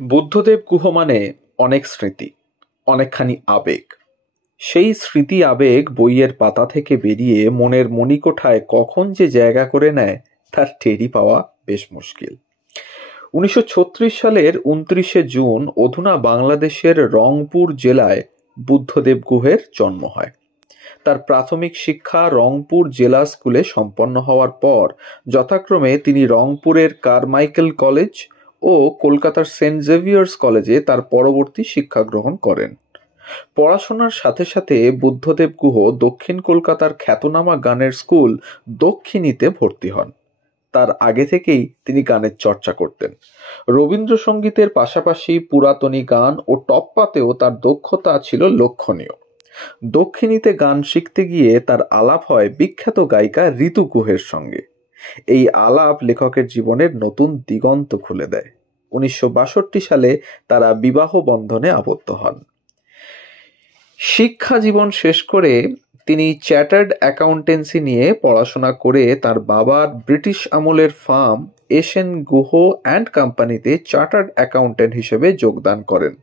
বুদ্ধদেব গুহ মানে অনেক স্মৃতি, অনেকখানি আবেগ। সেই স্মৃতি আবেগ বইয়ের পাতা থেকে বেরিয়ে মনের মণিকোঠায় কখন যে জায়গা করে নেয় তার টেরই পাওয়া বেশ মুশকিল। 1936 সালের 29শে জুন অধুনা বাংলাদেশের রংপুর জেলায় বুদ্ধদেব গুহের জন্ম হয়। তার প্রাথমিক শিক্ষা রংপুর জেলা স্কুলে সম্পন্ন হওয়ার পর যথাক্রমে তিনি রংপুরের কারমাইকেল কলেজ ও কলকাতার সেন্ট জেভিয়ার্স কলেজে তার পরবর্তী শিক্ষা গ্রহণ করেন। পড়াশোনার সাথে সাথে বুদ্ধদেব গুহ দক্ষিণ কলকাতার খ্যাতনামা গানের স্কুল দক্ষিণীতে ভর্তি হন। তার আগে থেকেই তিনি গানের চর্চা করতেন। রবীন্দ্রসঙ্গীতের পাশাপাশি পুরাতনী গান ও টপ্পাতেও তার দক্ষতা ছিল লক্ষণীয়। দক্ষিণীতে গান শিখতে গিয়ে তার আলাপ হয় বিখ্যাত গায়িকা ঋতু গুহের সঙ্গে। এই আলাপ লেখকের জীবনের নতুন দিগন্ত খুলে দেয়। 1962 সালে তারা বিবাহ বন্ধনে আবদ্ধ হন। শিক্ষা জীবন শেষ করে তিনি চার্টার্ড অ্যাকাউন্টেন্সি নিয়ে পড়াশোনা করে তার বাবার ব্রিটিশ আমলের ফার্ম এস.এন. গুহ অ্যান্ড কোম্পানিতে চার্টার্ড অ্যাকাউন্টেন্ট হিসেবে যোগদান করেন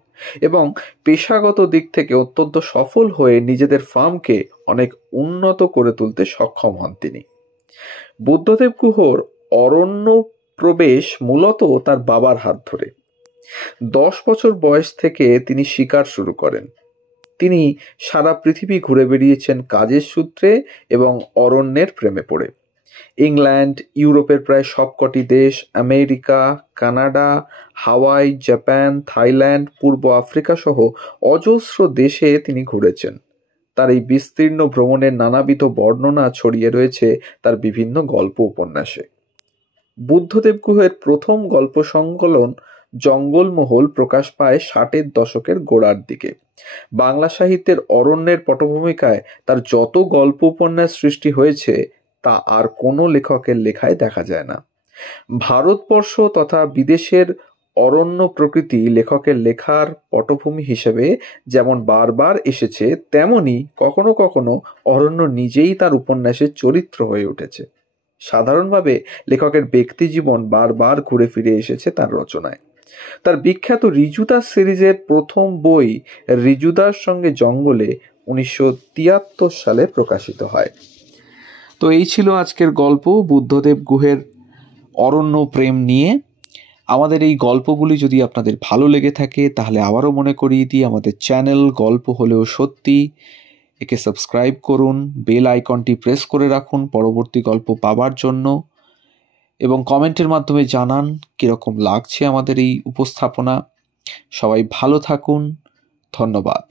এবং পেশাগত দিক থেকে অত্যন্ত সফল হয়ে নিজেদের ফার্মকে অনেক উন্নত করে তুলতে সক্ষম হন তিনি। বুদ্ধদেব গুহর অরণ্য প্রবেশ মূলত তার বাবার হাত ধরে। 10 বছর বয়স থেকে তিনি শিকার শুরু করেন। তিনি সারা পৃথিবী ঘুরে বেরিয়েছেন কাজের সূত্রে এবং অরণ্যের প্রেমে পড়ে। ইংল্যান্ড, ইউরোপের প্রায় সবকটি দেশ, আমেরিকা, কানাডা, হাওয়াই, জাপান, থাইল্যান্ড, পূর্ব আফ্রিকা সহ অজস্র দেশে তিনি ঘুরেছেন। তার এই বিস্তীর্ণ ভ্রমণের নানাবিধ বর্ণনা ছড়িয়ে রয়েছে তার বিভিন্ন গল্প উপন্যাসে। বুদ্ধদেব গুহের প্রথম গল্প সংকলন জঙ্গলমহল প্রকাশ পায় 60-এর দশকের গোড়ার দিকে। বাংলা সাহিত্যের অরণ্যের পটভূমিকায় তার যত গল্প উপন্যাস সৃষ্টি হয়েছে তা আর কোনো লেখকের লেখায় দেখা যায় না। ভারতবর্ষ তথা বিদেশের অরণ্য প্রকৃতি লেখকের লেখার পটভূমি হিসেবে যেমন বারবার এসেছে, তেমনি কখনো কখনো অরণ্য নিজেই তার উপন্যাসের চরিত্র হয়ে উঠেছে। সাধারণভাবে লেখকের ব্যক্তিজীবন বারবার ঘুরে ফিরে এসেছে তার রচনায়। তার বিখ্যাত ঋজুদাস সিরিজের প্রথম বই ঋজুদার সঙ্গে জঙ্গলে 1973 সালে প্রকাশিত হয়। তো এই ছিল আজকের গল্প বুদ্ধদেব গুহের অরণ্য প্রেম নিয়ে। আমাদের এই গল্পগুলি যদি আপনাদের ভালো লেগে থাকে তাহলে আবারও মনে করিয়ে দিই, আমাদের চ্যানেল গল্প হলেও সত্যি একে সাবস্ক্রাইব করুন, বেল আইকনটি প্রেস করে রাখুন পরবর্তী গল্প পাবার জন্য, এবং কমেন্টের মাধ্যমে জানান কীরকম লাগছে আমাদের এই উপস্থাপনা। সবাই ভালো থাকুন, ধন্যবাদ।